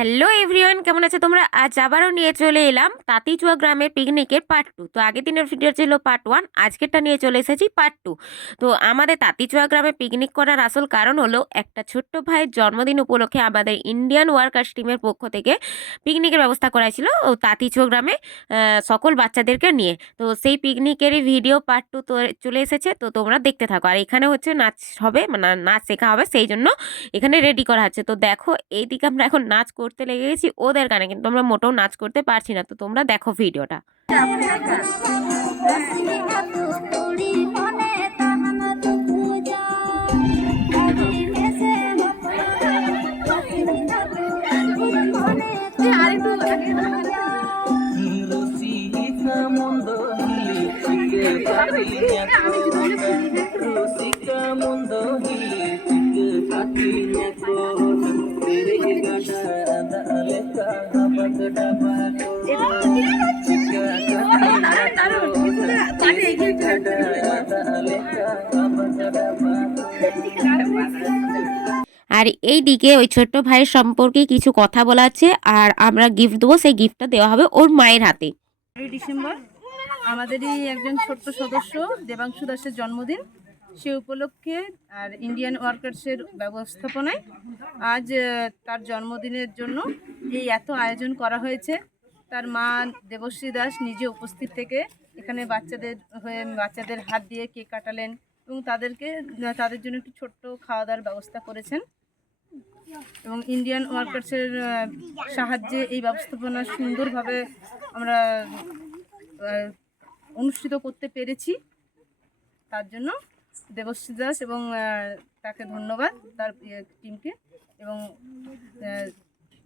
Hello everyone কেমন আছে তোমরা? আজ আবারও নিয়ে চলে এলাম তাঁতিচুয়া গ্রামের পিকনিকের পার্ট টু তো আগের দিনের ভিডিও ছিল পার্ট ওয়ান আজকেরটা নিয়ে চলে এসেছি পার্ট টু তো আমাদের তাঁতিচুয়া গ্রামে পিকনিক করার আসল কারণ হলো একটা ছোট্ট ভাইয়ের জন্মদিন উপলক্ষে আমাদের ইন্ডিয়ান ওয়ার্কার্স টিমের পক্ষ থেকে পিকনিকের ব্যবস্থা করা ছিল ও তাঁতিচুয়া গ্রামে সকল বাচ্চাদেরকে নিয়ে। তো সেই পিকনিকেরই ভিডিও পার্ট টু তো চলে এসেছে। তো তোমরা দেখতে থাকো। আর এখানে হচ্ছে নাচ হবে মানে নাচ শেখা হবে, সেই জন্য এখানে রেডি করা হচ্ছে। তো দেখো, এইদিকে আমরা এখন নাচ করতে লেগে গেছি ওদের গানে কিন্তু আমরা মোটেও নাচ করতে পারছি না। তো তোমরা দেখো ভিডিওটা। রসিকা আর এই দিকে ওই ছোট্ট ভাইয়ের সম্পর্কে কিছু কথা বলা আছে, আর আমরা গিফট দেবো, সেই গিফটটা দেওয়া হবে ওর মায়ের হাতে। ডিসেম্বর, আমাদেরই একজন ছোট্ট সদস্য, দেবাংশু দাসের জন্মদিন। সে উপলক্ষে আর ইন্ডিয়ান ওয়ার্কার্সের ব্যবস্থাপনায় আজ তার জন্মদিনের জন্য এই এত আয়োজন করা হয়েছে। তার মা দেবশ্রী দাস নিজে উপস্থিত থেকে এখানে বাচ্চাদের হয়ে বাচ্চাদের হাত দিয়ে কেক কাটালেন এবং তাদেরকে, তাদের জন্য একটু ছোট্ট খাওয়া দাওয়ার ব্যবস্থা করেছেন। এবং ইন্ডিয়ান ওয়ার্কার্সের সাহায্যে এই ব্যবস্থাপনা সুন্দরভাবে আমরা অনুষ্ঠিত করতে পেরেছি। তার জন্য দেবশ্রী দাস এবং তাকে ধন্যবাদ তার ইয়ে টিমকে এবং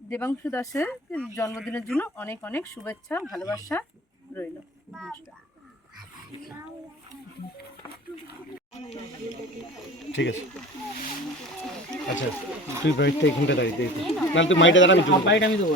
দেবাংশু দাসের জন্মদিনের জন্য অনেক অনেক শুভেচ্ছা ভালোবাসা রইল ঠিক আছে আচ্ছা তুই এখানটা দাঁড়িয়ে দে নাহলে তুই মাইটা দাঁড়া আমি তুলবো।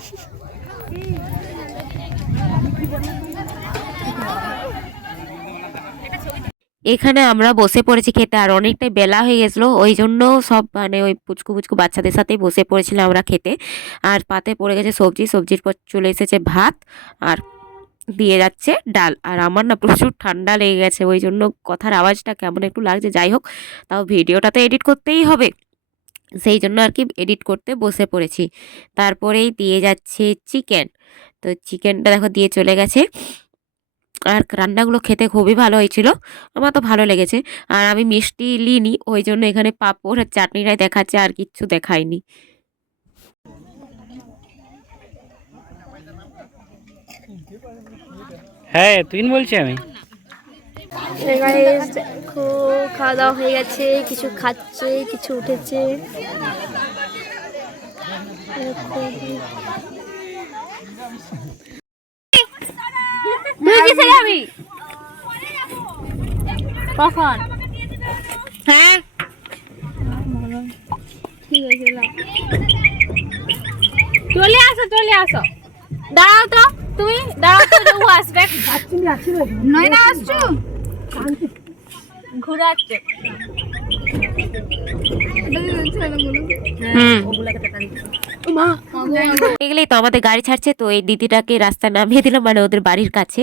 এখানে আমরা বসে পড়েছি খেতে, আর অনেকটাই বেলা হয়ে গেছিল, ওই জন্য সব মানে ওই পুচকু পুচকু বাচ্চাদের সাথেই বসে পড়েছিলাম আমরা খেতে। আর পাতে পড়ে গেছে সবজি, সবজির পর চলে এসেছে ভাত আর দিয়ে যাচ্ছে ডাল। আর আমার না প্রচুর ঠান্ডা লেগে গেছে, ওই জন্য কথার আওয়াজটা কেমন একটু লাগছে, যাই হোক, তাও ভিডিওটা তো এডিট করতেই হবে। সেই জন্য আর কি এডিট করতে বসে পড়েছি। তারপরেই দিয়ে যাচ্ছে চিকেন। তো চিকেনটা দেখো দিয়ে চলে গেছে। আর রান্নাগুলো খেতে খুবই ভালো হয়েছিল। আমার তো ভালো লেগেছে। আর আমি মিষ্টি লিনি ওই জন্য এখানে পাঁপড় আর চাটনিটাই দেখাচ্ছে আর কিচ্ছু দেখায়নি হ্যাঁ তুই বলছি আমি। খাওয়া দাওয়া হয়ে গেছে কিছু খাচ্ছে কিছু উঠেছে। তুই কিসে যাবি কখন? হ্যাঁ। ঠিক আছে চলে আসো চলে আসো। দাঁড়াও তো তুমি দাঁড়াও তো ও আসবে। নয় না আসছো? ঘুরাচ্ছে। এগুলোই তো আমাদের গাড়ি ছাড়ছে, তো এই দিদিটাকে রাস্তা নামিয়ে দিলাম মানে ওদের বাড়ির কাছে।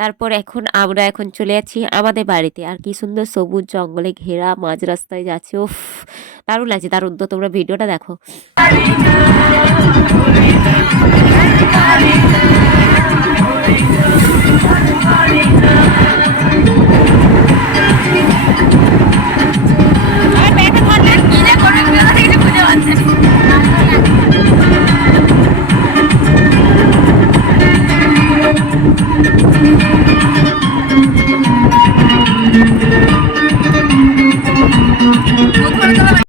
তারপর এখন আমরা এখন চলে যাচ্ছি আমাদের বাড়িতে। আর কি সুন্দর সবুজ জঙ্গলে ঘেরা মাঝ রাস্তায় যাচ্ছে ওফ দারুণ লাগছে। দারুণ তো তোমরা ভিডিওটা দেখো।